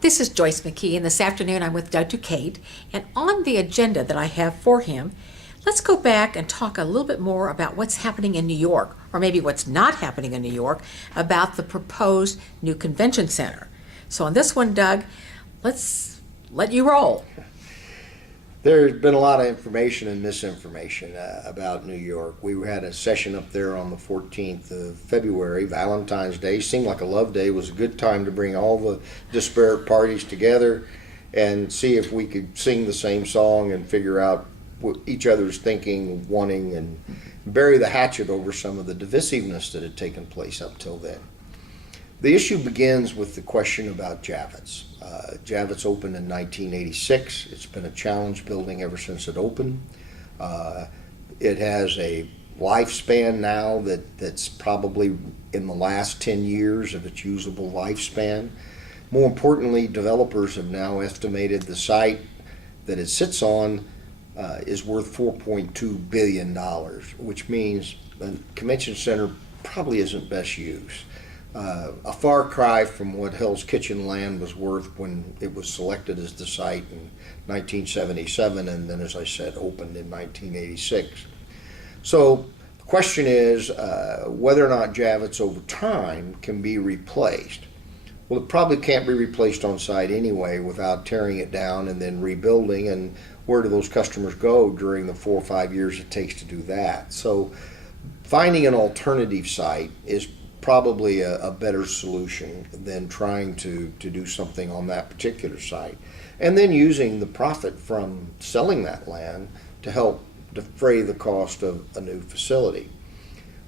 This is Joyce McKee, and this afternoon I'm with Doug Ducate, and on the agenda that I have for him, let's go back and talk a little bit more about what's happening in New York, or maybe what's not happening in New York, about the proposed new convention center. So on this one, Doug, let's let you roll. There's been a lot of information and misinformation about New York. We had a session up there on the 14th of February, Valentine's Day. Seemed like a love day. It was a good time to bring all the disparate parties together and see if we could sing the same song and figure out what each other's thinking, wanting, and bury the hatchet over some of the divisiveness that had taken place up till then. The issue begins with the question about Javits. Javits opened in 1986. It's been a challenge building ever since it opened. It has a lifespan now that's probably in the last 10 years of its usable lifespan. More importantly, developers have now estimated the site that it sits on is worth $4.2 billion, which means the convention center probably isn't best use. A far cry from what Hell's Kitchen land was worth when it was selected as the site in 1977 and then, as I said, opened in 1986. So the question is whether or not Javits over time can be replaced. Well, it probably can't be replaced on site anyway without tearing it down and then rebuilding, and where do those customers go during the 4 or 5 years it takes to do that? So finding an alternative site is probably a better solution than trying to do something on that particular site, and then using the profit from selling that land to help defray the cost of a new facility.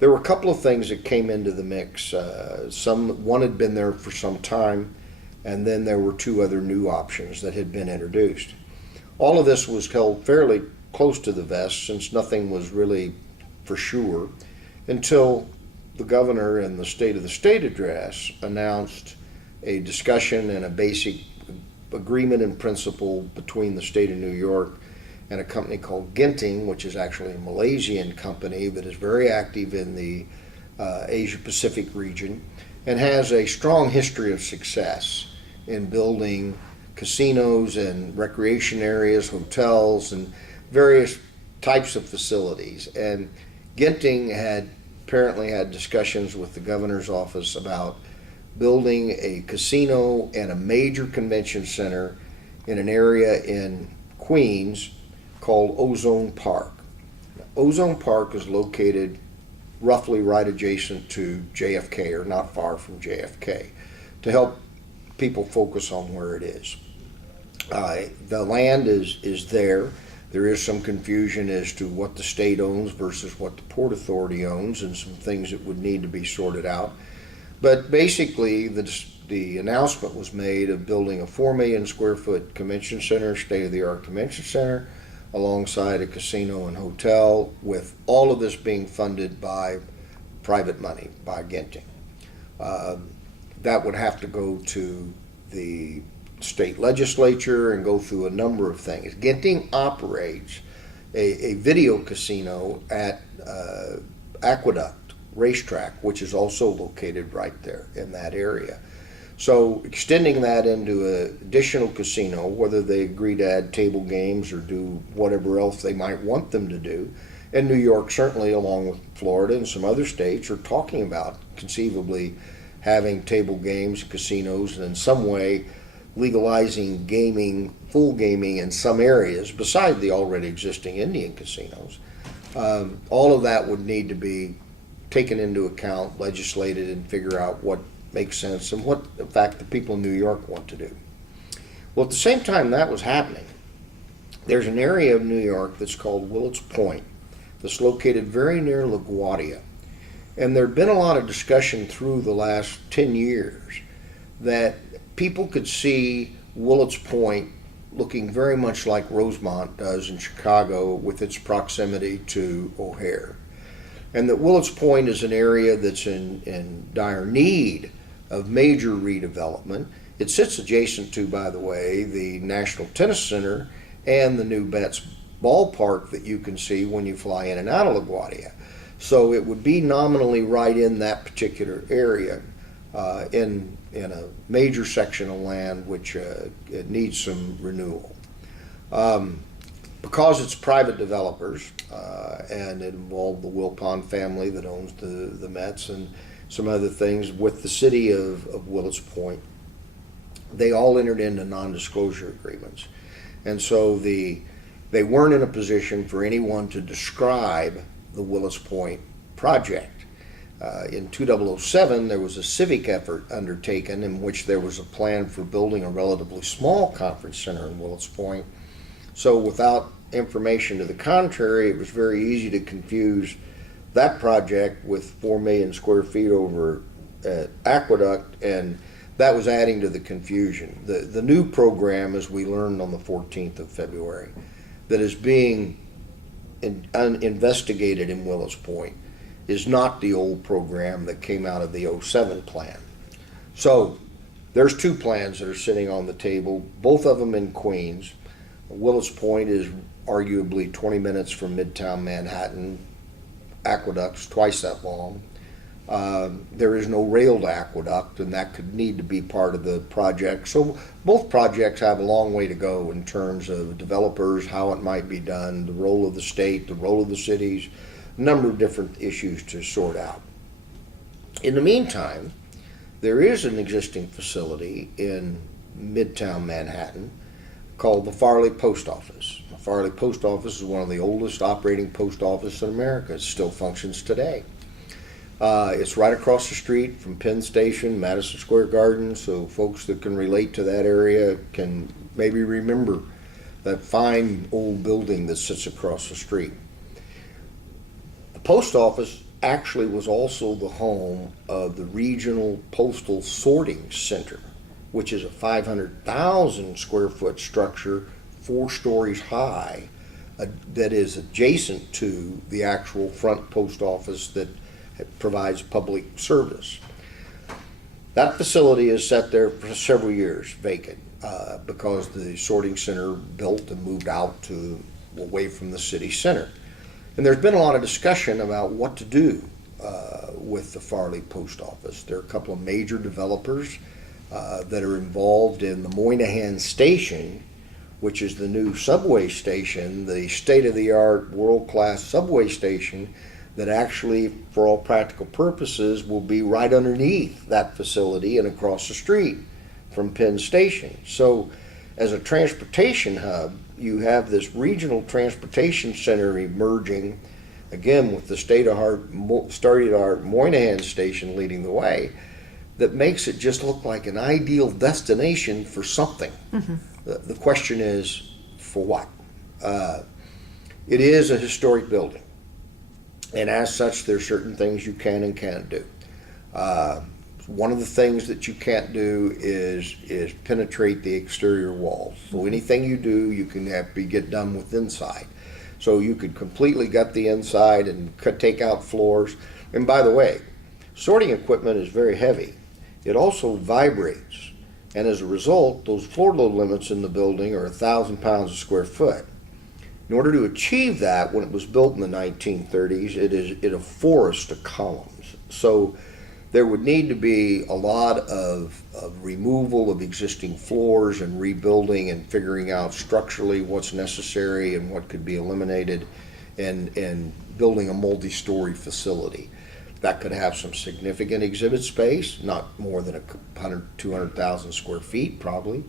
There were a couple of things that came into the mix. One had been there for some time, and then there were two other new options that had been introduced. All of this was held fairly close to the vest, since nothing was really for sure until the governor in the State of the State address announced a discussion and a basic agreement in principle between the state of New York and a company called Genting, which is actually a Malaysian company that is very active in the Asia Pacific region and has a strong history of success in building casinos and recreation areas, hotels, and various types of facilities. And Genting had apparently had discussions with the governor's office about building a casino and a major convention center in an area in Queens called Ozone Park. Now, Ozone Park is located roughly right adjacent to JFK, or not far from JFK, to help people focus on where it is. The land is there. There is some confusion as to what the state owns versus what the Port Authority owns, and some things that would need to be sorted out. But basically, the announcement was made of building a 4 million square foot convention center, state-of-the-art convention center, alongside a casino and hotel, with all of this being funded by private money, by Genting. That would have to go to the state legislature and go through a number of things. Genting operates a video casino at Aqueduct Racetrack, which is also located right there in that area. So extending that into an additional casino, whether they agree to add table games or do whatever else they might want them to do, and New York certainly, along with Florida and some other states, are talking about conceivably having table games, casinos, and in some way legalizing gaming, full gaming in some areas beside the already existing Indian casinos. All of that would need to be taken into account, legislated, and figure out what makes sense and what, in fact, the people in New York want to do. Well, at the same time that was happening, there's an area of New York that's called Willets Point that's located very near LaGuardia. And there had been a lot of discussion through the last 10 years that people could see Willets Point looking very much like Rosemont does in Chicago with its proximity to O'Hare. And that Willets Point is an area that's in dire need of major redevelopment. It sits adjacent to, by the way, the National Tennis Center and the new Betts ballpark that you can see when you fly in and out of LaGuardia. So it would be nominally right in that particular area. in a major section of land which it needs some renewal. Because it's private developers and it involved the Wilpon family that owns the Mets and some other things with the city of Willets Point, they all entered into non-disclosure agreements. And so they weren't in a position for anyone to describe the Willets Point project. In 2007, there was a civic effort undertaken in which there was a plan for building a relatively small conference center in Willets Point. So without information to the contrary, it was very easy to confuse that project with 4 million square feet over at Aqueduct, and that was adding to the confusion. The new program, as we learned on the 14th of February, that is being investigated in Willets Point is not the old program that came out of the '07 plan. So there's two plans that are sitting on the table, both of them in Queens. Willets Point is arguably 20 minutes from Midtown Manhattan. Aqueduct's twice that long. There is no railed aqueduct, and that could need to be part of the project. So both projects have a long way to go in terms of developers, how it might be done, the role of the state, the role of the cities, a number of different issues to sort out. In the meantime, there is an existing facility in Midtown Manhattan called the Farley Post Office. The Farley Post Office is one of the oldest operating post offices in America. It still functions today. It's right across the street from Penn Station, Madison Square Garden, so folks that can relate to that area can maybe remember that fine old building that sits across the street. The post office actually was also the home of the Regional Postal Sorting Center, which is a 500,000 square foot structure, 4 stories high, that is adjacent to the actual front post office that provides public service. That facility is set there for several years vacant because the sorting center built and moved out to away from the city center. And there's been a lot of discussion about what to do with the Farley Post Office. There are a couple of major developers that are involved in the Moynihan Station, which is the new subway station, the state-of-the-art, world-class subway station that actually, for all practical purposes, will be right underneath that facility and across the street from Penn Station. So as a transportation hub, you have this regional transportation center emerging, again with the state-of-the-art Moynihan Station leading the way, that makes it just look like an ideal destination for something. Mm-hmm. The question is, for what? It is a historic building, and as such, there are certain things you can and can't do. One of the things that you can't do is penetrate the exterior walls. So anything you do, you can get done with inside. So you could completely gut the inside and take out floors. And by the way, sorting equipment is very heavy. It also vibrates, and as a result, those floor load limits in the building are 1,000 pounds a square foot. In order to achieve that, when it was built in the 1930s, it is in a forest of columns. So there would need to be a lot of removal of existing floors and rebuilding and figuring out structurally what's necessary and what could be eliminated, and building a multi-story facility. That could have some significant exhibit space, not more than 200,000 square feet probably,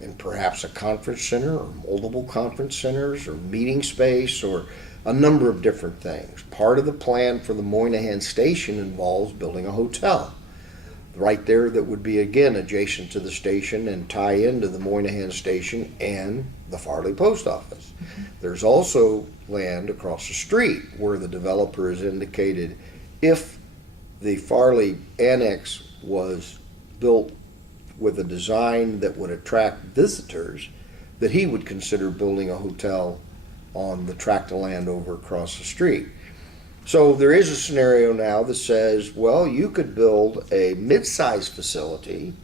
and perhaps a conference center or multiple conference centers or meeting space or a number of different things. Part of the plan for the Moynihan Station involves building a hotel right there that would be, again, adjacent to the station and tie into the Moynihan Station and the Farley Post Office. Mm-hmm. There's also land across the street where the developer has indicated if the Farley Annex was built with a design that would attract visitors, that he would consider building a hotel on the tract of land over across the street. So there is a scenario now that says, well, you could build a mid-sized facility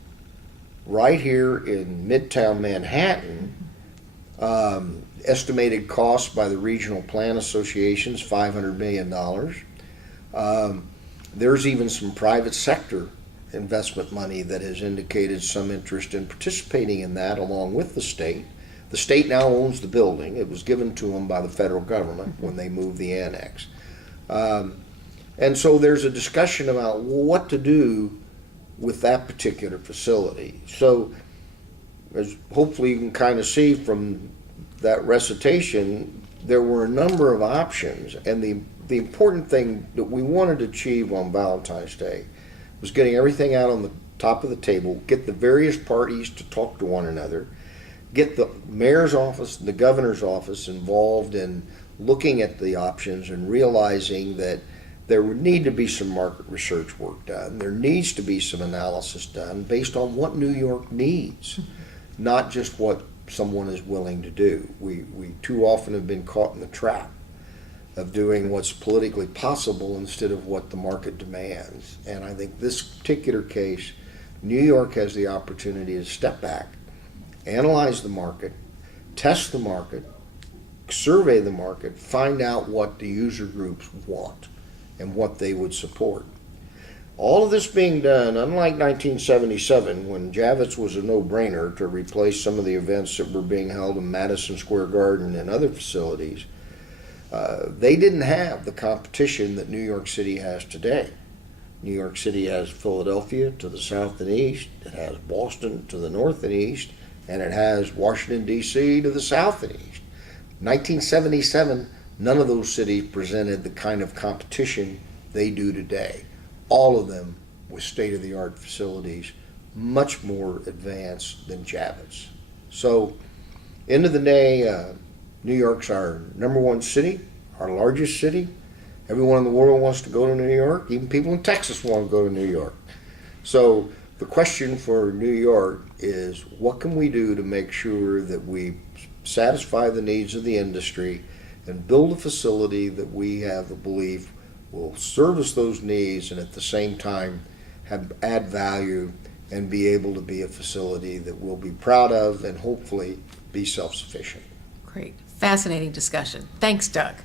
right here in Midtown Manhattan. Estimated cost by the regional plan associations, $500 million. There's even some private sector investment money that has indicated some interest in participating in that along with the state. The state now owns the building. It was given to them by the federal government when they moved the annex. And so there's a discussion about what to do with that particular facility. So as hopefully you can kind of see from that recitation, there were a number of options, and the important thing that we wanted to achieve on Valentine's Day was getting everything out on the top of the table, get the various parties to talk to one another, get the mayor's office and the governor's office involved in looking at the options and realizing that there would need to be some market research work done. There needs to be some analysis done based on what New York needs, not just what someone is willing to do. We too often have been caught in the trap of doing what's politically possible instead of what the market demands. And I think this particular case, New York has the opportunity to step back, analyze the market, test the market, survey the market, find out what the user groups want and what they would support. All of this being done, unlike 1977, when Javits was a no-brainer to replace some of the events that were being held in Madison Square Garden and other facilities, they didn't have the competition that New York City has today. New York City has Philadelphia to the south and east, it has Boston to the north and east, and it has Washington, D.C. to the south and east. 1977, none of those cities presented the kind of competition they do today. All of them with state-of-the-art facilities, much more advanced than Javits. So, end of the day, New York's our #1 city, our largest city. Everyone in the world wants to go to New York. Even people in Texas want to go to New York. So the question for New York is, what can we do to make sure that we satisfy the needs of the industry and build a facility that we have a belief will service those needs and at the same time add value and be able to be a facility that we'll be proud of and hopefully be self-sufficient. Great. Fascinating discussion. Thanks, Doug.